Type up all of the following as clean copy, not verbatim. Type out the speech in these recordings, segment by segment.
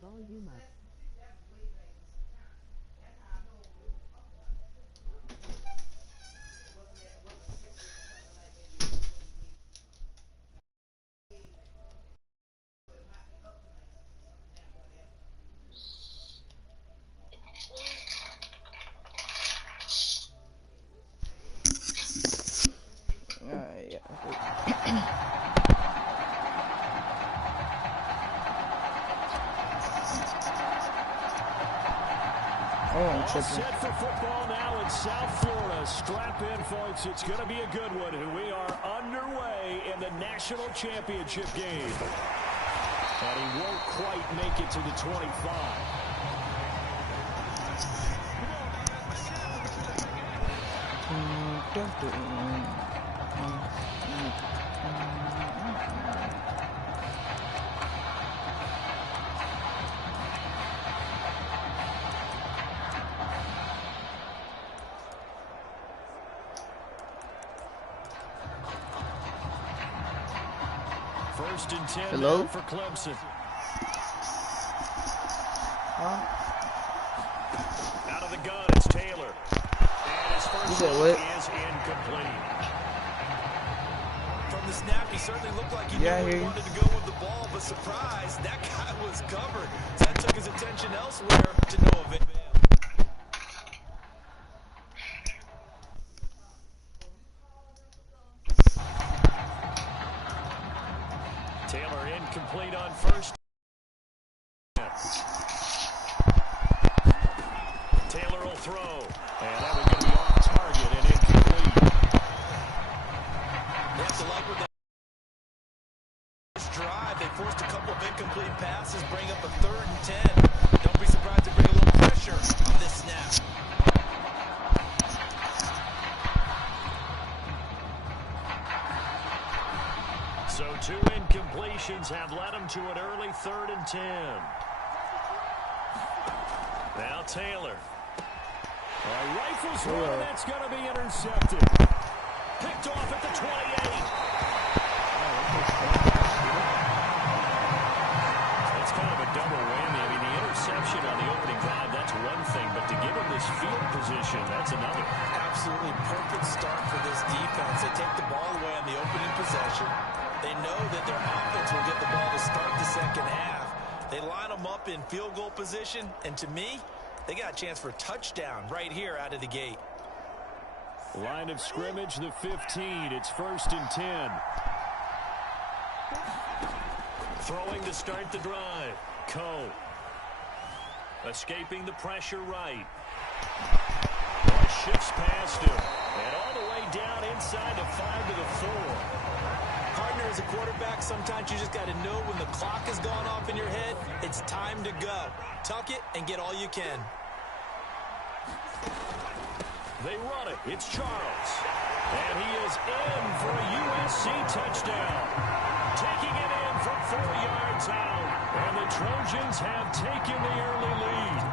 Volume up. All set for football now in South Florida. Strap in, folks. It's going to be a good one. We are underway in the national championship game. And he won't quite make it to the 25. First and 10 Hello? for Clemson. Out of the gun, it's Taylor. And his first look is incomplete. From the snap, he certainly looked like he knew where he wanted to go with the ball, but surprise, that guy was covered. So that took his attention elsewhere to no avail. Taylor incomplete on first. Taylor will throw. And that was going to be off target and incomplete. You have to like with that first drive. They forced a couple of incomplete passes, bring up a 3rd and 10. Don't be surprised to bring a little pressure on this snap. So 2 incompletions have led him to an early 3rd and 10. Now Taylor. Rifles one, and that's going to be intercepted. Picked off at the 28. That's kind of a double whammy. I mean, the interception on the opening drive, that's one thing, but to give him this field position, that's another. Absolutely perfect start for this defense. They take the ball away on the opening possession. They know that their offense will get the ball to start the second half. They line them up in field goal position, and to me, they got a chance for a touchdown right here out of the gate. Line of scrimmage, the 15. It's 1st and 10. Throwing to start the drive. Coe. Escaping the pressure right. Shifts past him. And all the way down inside the 5 to the 4. Partner, as a quarterback, sometimes you just got to know when the clock has gone off in your head, it's time to go. Tuck it and get all you can. They run it. It's Charles. And he is in for a USC touchdown. Taking it in from 4 yards out. And the Trojans have taken the early lead.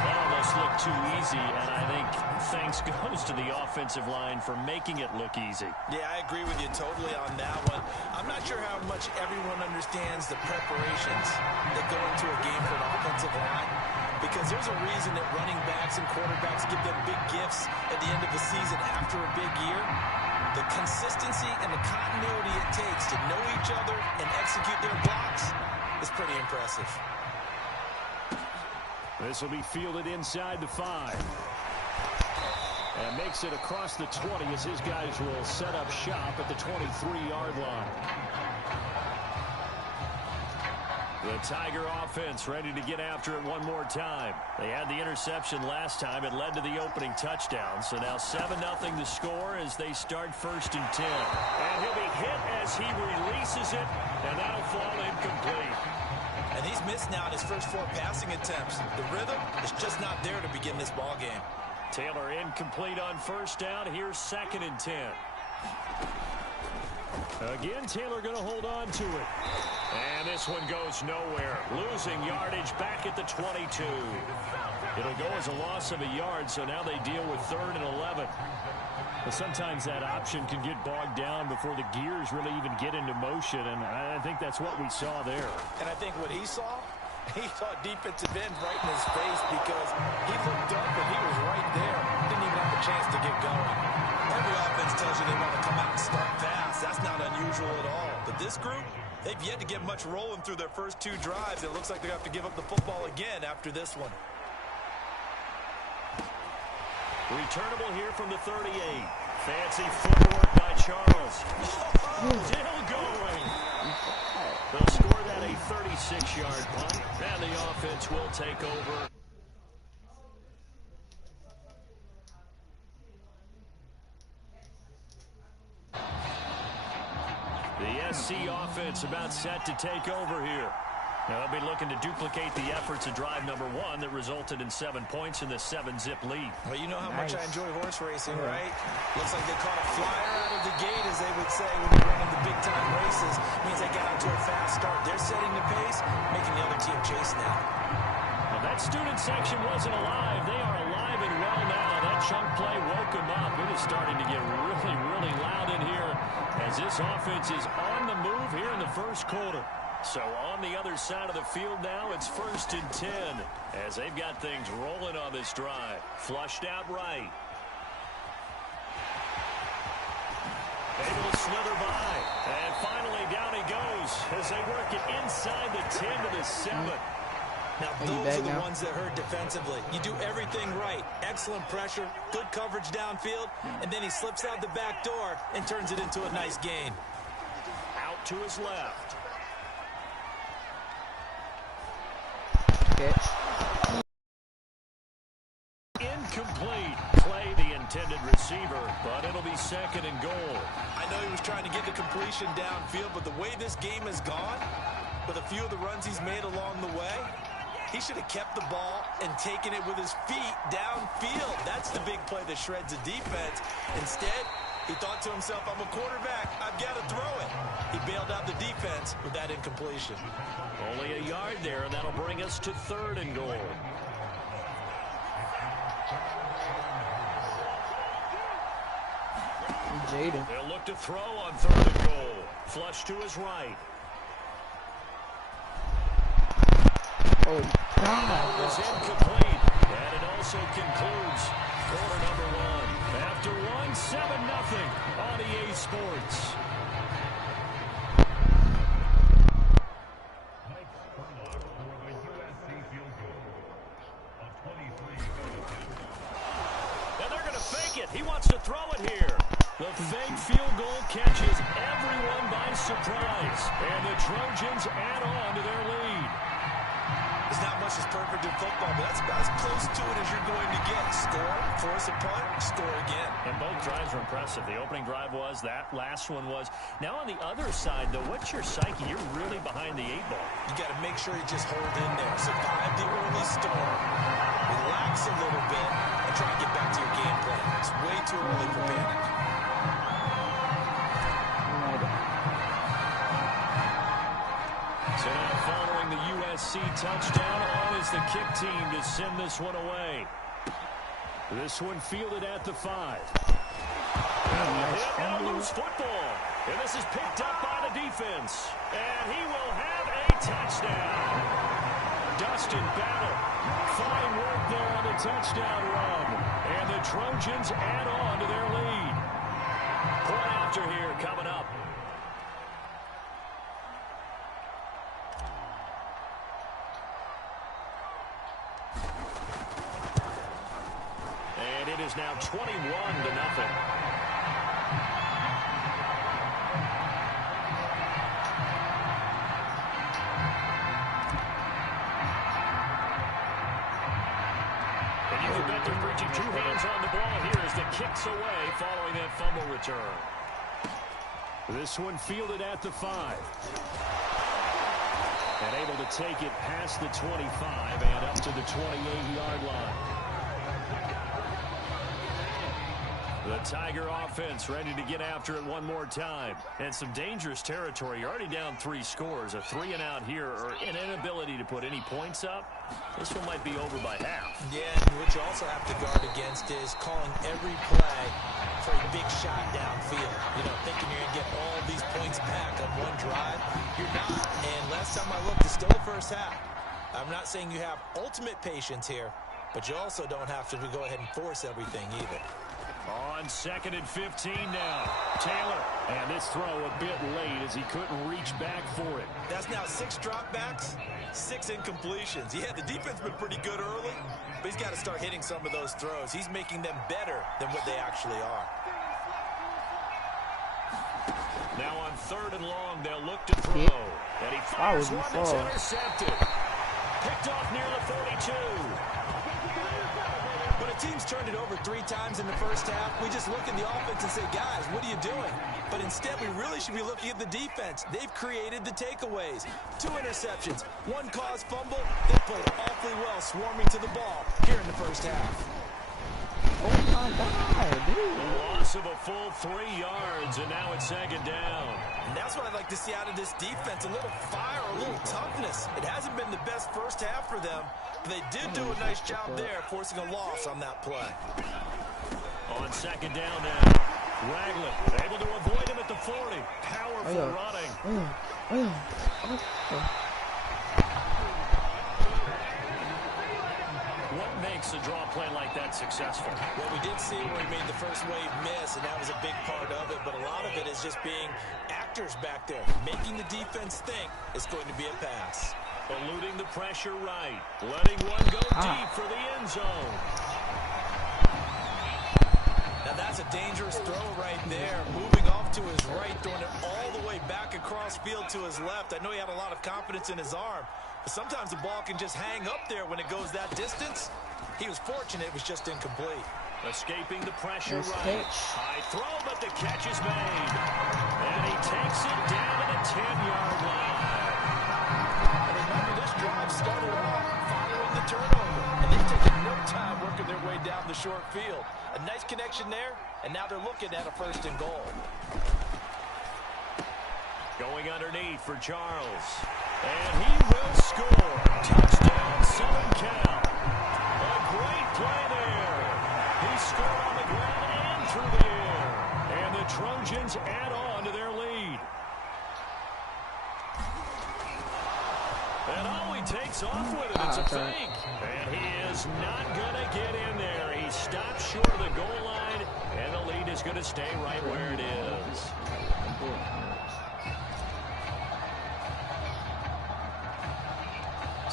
That almost looked too easy, and I think thanks goes to the offensive line for making it look easy. Yeah, I agree with you totally on that one. I'm not sure how much everyone understands the preparations that go into a game for an offensive line, because there's a reason that running backs and quarterbacks give them big gifts at the end of the season after a big year. The consistency and the continuity it takes to know each other and execute their blocks is pretty impressive. This will be fielded inside the 5. And makes it across the 20 as his guys will set up shop at the 23-yard line. The Tiger offense ready to get after it one more time. They had the interception last time. It led to the opening touchdown. So now 7-0 the score as they start 1st and 10. And he'll be hit as he releases it, and that'll fall incomplete. And he's missed now in his first 4 passing attempts. The rhythm is just not there to begin this ball game. Taylor incomplete on 1st down. Here's 2nd and 10. Again, Taylor going to hold on to it. And this one goes nowhere. Losing yardage back at the 22. It'll go as a loss of a yard, so now they deal with 3rd and 11. But sometimes that option can get bogged down before the gears really even get into motion, and I think that's what we saw there. And I think what he saw He thought defensive end right in his face because he looked up and he was right there. Didn't even have a chance to get going. Every offense tells you they want to come out and start fast. That's not unusual at all. But this group, they've yet to get much rolling through their first 2 drives. It looks like they have to give up the football again after this one. Returnable here from the 38. Fancy footwork by Charles. Still going. They'll score that a 36-yard punt, and the offense will take over. The SC offense about set to take over here. Now they'll be looking to duplicate the efforts of drive number 1 that resulted in 7 points in the 7-zip lead. Well, you know how much I enjoy horse racing, right? Looks like they caught a flyer out of the gate, as they would say when they run the big-time races. Means they got out to a fast start. They're setting the pace, making the other team chase now. Well, that student section wasn't alive. They are alive and well now. That chunk play woke them up. It is starting to get really, really loud in here as this offense is on the move here in the first quarter. So on the other side of the field now, it's 1st and 10 as they've got things rolling on this drive. Flushed out right. Able to slither by. And finally down he goes as they work it inside the 10 to the 7. Now, those are the ones that hurt defensively. You do everything right. Excellent pressure, good coverage downfield, and then he slips out the back door and turns it into a nice gain. Out to his left. Incomplete. Play the intended receiver, but it'll be 2nd and goal. I know he was trying to get the completion downfield, but the way this game has gone, with a few of the runs he's made along the way, he should have kept the ball and taken it with his feet downfield. That's the big play that shreds the defense. Instead, he thought to himself, I'm a quarterback, I've got to throw it. He bailed out the defense with that incompletion. Only a yard there, and that'll bring us to 3rd and goal. Jaden. They'll look to throw on 3rd and goal. Flush to his right. Oh, God. Is incomplete, and it also concludes quarter number 1. After 1, 7-0 on EA Sports. And they're going to fake it. He wants to throw it here. The fake field goal catches everyone by surprise, and the Trojans add on to their lead. There's not much that's perfect in football, but that's about as close to it as you're going to get. Score, force a punt, score again. And both drives were impressive. The opening drive was, that last one was. Now on the other side, though, what's your psyche? You're really behind the 8-ball. You got to make sure you just hold in there. Survive the early storm, relax a little bit, and try and get back to your game plan. It's way too early for panic. So now following the USC touchdown, on is the kick team to send this one away. This one fielded at the 5. And a loose football. And this is picked up by the defense. And he will have a touchdown. Dustin Battle. Fine work there on the touchdown run. And the Trojans add on to their lead. Point after here coming up. And it is now 21-0. And you can bet they're reaching 2 hands on the ball here as the kick's away following that fumble return. This one fielded at the 5. And able to take it past the 25 and up to the 28-yard line. The Tiger offense ready to get after it one more time. And some dangerous territory. You're already down 3 scores. A 3-and-out here or an inability to put any points up. This one might be over by half. Yeah, and what you also have to guard against is calling every play for a big shot downfield. You know, thinking you're going to get all these points back on one drive. You're not. And last time I looked, it's still the first half. I'm not saying you have ultimate patience here, but you also don't have to go ahead and force everything either. On 2nd and 15 now. Taylor. And this throw a bit late as he couldn't reach back for it. That's now 6 dropbacks, 6 incompletions. Yeah, the defense has been pretty good early, but he's got to start hitting some of those throws. He's making them better than what they actually are. Now on 3rd and long, they'll look to throw. And he fires one that's intercepted. Picked off near the 42. When a team's turned it over 3 times in the first half, we just look at the offense and say, guys, what are you doing? But instead, we really should be looking at the defense. They've created the takeaways. 2 interceptions, 1 caused fumble. They played awfully well swarming to the ball here in the first half. Oh, my God, dude. A loss of a full 3 yards, and now it's 2nd down. And that's what I'd like to see out of this defense, a little fire, a little toughness. It hasn't been the best first half for them, but they did do a nice job there, forcing a loss on that play. On 2nd down now, Ragland able to avoid him at the 40. Powerful running. What makes a draw play like that successful? Well, we did see where he made the first wave miss, and that was a big part of it, but a lot of it is just being actors back there, making the defense think it's going to be a pass. Eluding the pressure right, letting one go deep for the end zone. Now that's a dangerous throw right there, moving off to his right, throwing it all the way back across field to his left. I know he had a lot of confidence in his arm, but sometimes the ball can just hang up there when it goes that distance. He was fortunate it was just incomplete. Escaping the pressure right. High throw, but the catch is made. And he takes it down to the 10-yard line. And remember, this drive started off following the turnover, and they've taken no time working their way down the short field. A nice connection there, and now they're looking at a 1st and goal. Going underneath for Charles. And he will score. Touchdown, Southern Cal. A great play there. He scored on the ground and through the air. And the Trojans add on to their lead. And all he takes off with it, it's a fake. And he is not going to get in there. He stops short of the goal line, and the lead is going to stay right where it is.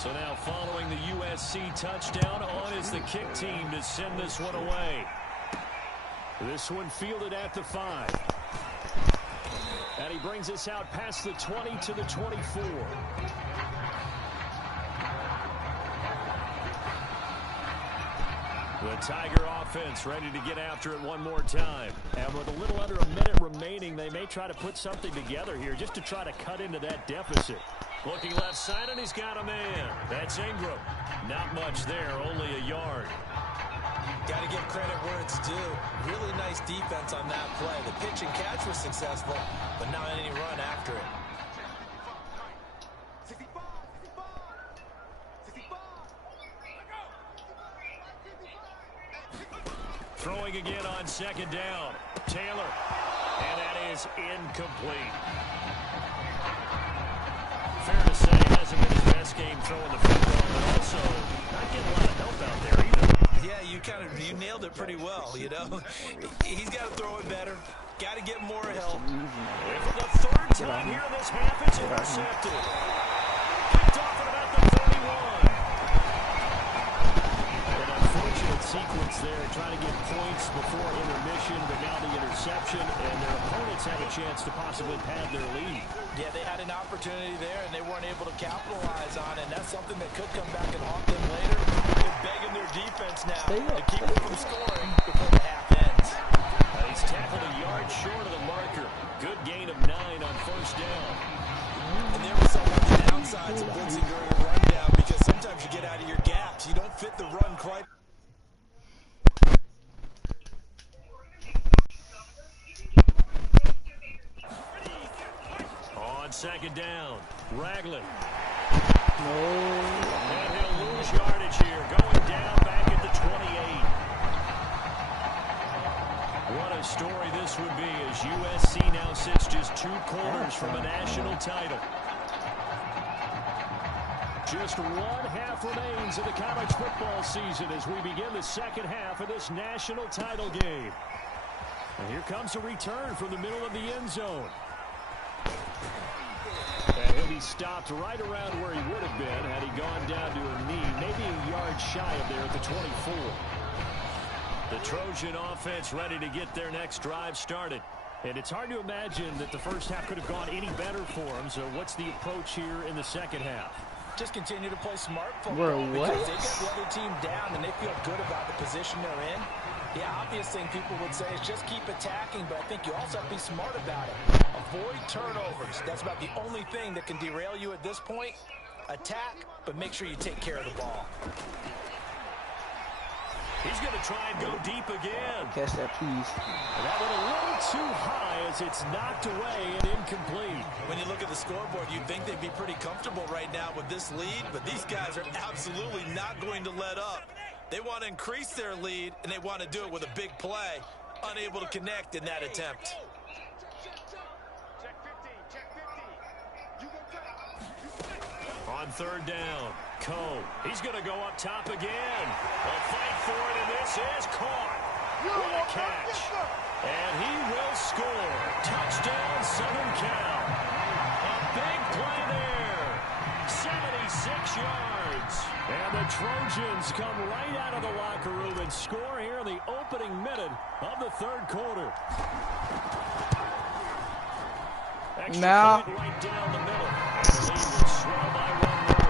So now following the USC touchdown, on is the kick team to send this one away. This one fielded at the 5. And he brings us out past the 20 to the 24. The Tiger offense ready to get after it one more time. And with a little under a minute remaining, they may try to put something together here just to try to cut into that deficit. Looking left side, and he's got a man. That's Ingram. Not much there, only a yard. Got to give credit where it's due. Really nice defense on that play. The pitch and catch was successful, but not any run after it. Throwing again on 2nd down. Taylor. And that is incomplete. Fair to say, it hasn't been his best game throwing the football, but also not getting a lot of help out there either. Yeah, you nailed it pretty well, you know. He's got to throw it better. Got to get more help. And for the 3rd time here in this half, it's intercepted. Picked off at about the 31. An unfortunate sequence there, trying to get points before intermission, but now the interception, and their opponents have a chance to possibly pad their lead. Yeah, they had an opportunity there, and they weren't able to capitalize on it, and that's something that could come back and haunt them later. They're begging their defense now to keep them from scoring before the half ends. He's tackled a yard short of the marker. Good gain of 9 on 1st down. And there was some on the downsides of blitzing during a rundown, because sometimes you get out of your gaps. You don't fit the run quite. On 2nd down, Ragland. No. And he'll lose yardage here, going down back at the 28. What a story this would be as USC now sits just 2 quarters from a national title. Just one half remains of the college football season as we begin the second half of this national title game. And here comes a return from the middle of the end zone. And he'll be stopped right around where he would have been had he gone down to a knee, maybe a yard shy of there at the 24. The Trojan offense ready to get their next drive started. And it's hard to imagine that the first half could have gone any better for them. So what's the approach here in the second half? Just continue to play smart football. What? Because they get the other team down and they feel good about the position they're in. The obvious thing people would say is just keep attacking, but I think you also have to be smart about it. Avoid turnovers. That's about the only thing that can derail you at this point. Attack, but make sure you take care of the ball. He's going to try and go deep again. Catch that, please. That went a little too high as it's knocked away and incomplete. When you look at the scoreboard, you'd think they'd be pretty comfortable right now with this lead, but these guys are absolutely not going to let up. They want to increase their lead, and they want to do it with a big play. Unable to connect in that attempt. On third down, Coe. He's going to go up top again. They'll fight for it, and this is caught. What a catch. And he will score. Touchdown, Southern Cal. A big play there. 76 yards. And the Trojans come right out of the locker room and score here in the opening minute of the third quarter. Extra point right down the middle. The lead will swell by one more.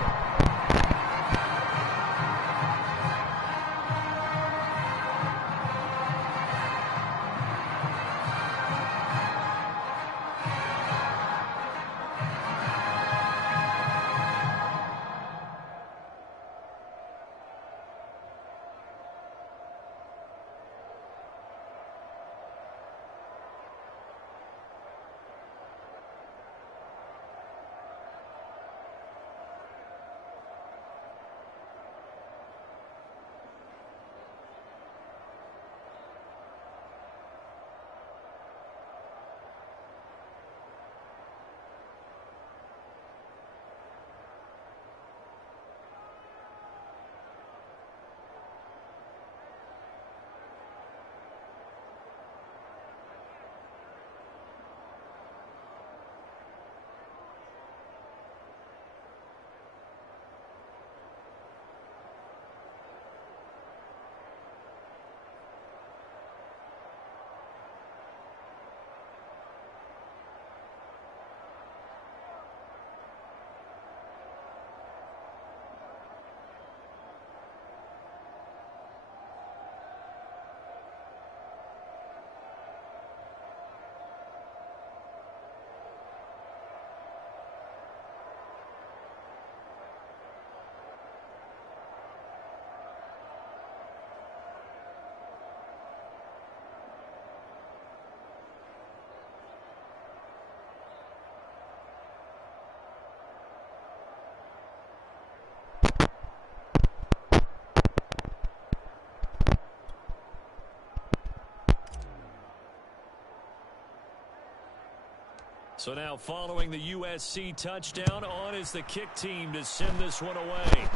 So now following the USC touchdown, on is the kick team to send this one away.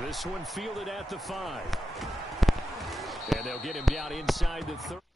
This one fielded at the 5. And they'll get him down inside the 30.